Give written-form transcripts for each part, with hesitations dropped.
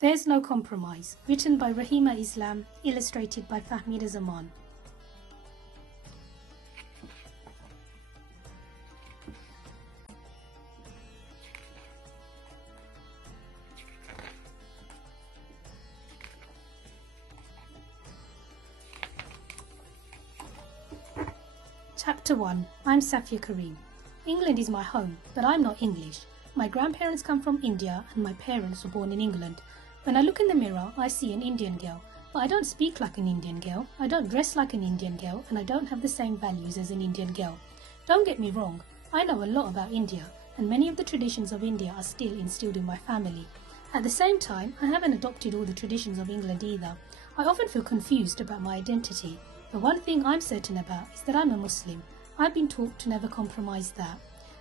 There's No Compromise, written by Rahima Islam, illustrated by Fahmida Zaman. Chapter 1. I'm Safia Kareem. England is my home, but I'm not English. My grandparents come from India and my parents were born in England. When I look in the mirror, I see an Indian girl, but I don't speak like an Indian girl, I don't dress like an Indian girl, and I don't have the same values as an Indian girl. Don't get me wrong, I know a lot about India, and many of the traditions of India are still instilled in my family. At the same time, I haven't adopted all the traditions of England either. I often feel confused about my identity. But one thing I'm certain about is that I'm a Muslim. I've been taught to never compromise that.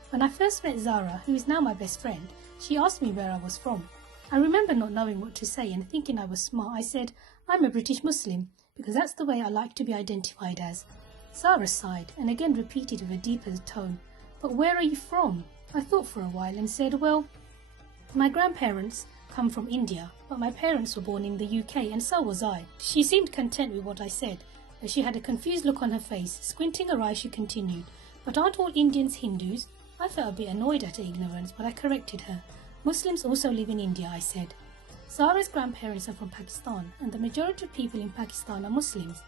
When I first met Zara, who is now my best friend, she asked me where I was from. I remember not knowing what to say and thinking I was smart. I said, I'm a British Muslim, because that's the way I like to be identified as. Zara sighed and again repeated with a deeper tone, but where are you from? I thought for a while and said, well, my grandparents come from India, but my parents were born in the UK and so was I. She seemed content with what I said, but she had a confused look on her face. Squinting her eyes, she continued, but aren't all Indians Hindus? I felt a bit annoyed at her ignorance, but I corrected her. Muslims also live in India, I said. Zara's grandparents are from Pakistan, and the majority of people in Pakistan are Muslims.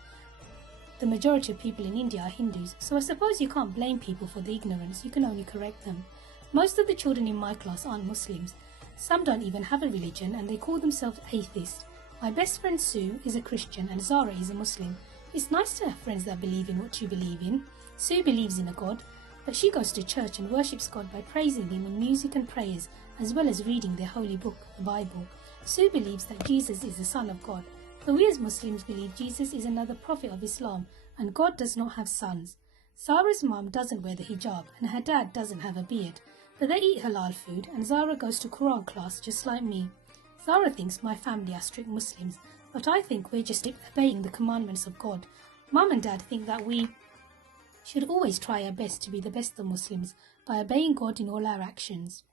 The majority of people in India are Hindus, so I suppose you can't blame people for the ignorance, you can only correct them. Most of the children in my class aren't Muslims. Some don't even have a religion, and they call themselves atheists. My best friend Sue is a Christian, and Zara is a Muslim. It's nice to have friends that believe in what you believe in. Sue believes in a God, but she goes to church and worships God by praising Him in music and prayers, as well as reading their holy book, the Bible. Sue believes that Jesus is the Son of God, but we as Muslims believe Jesus is another prophet of Islam, and God does not have sons. Zara's mum doesn't wear the hijab, and her dad doesn't have a beard, but they eat halal food, and Zara goes to Quran class just like me. Zara thinks my family are strict Muslims, but I think we're just obeying the commandments of God. Mum and Dad think that we should always try our best to be the best of Muslims by obeying God in all our actions.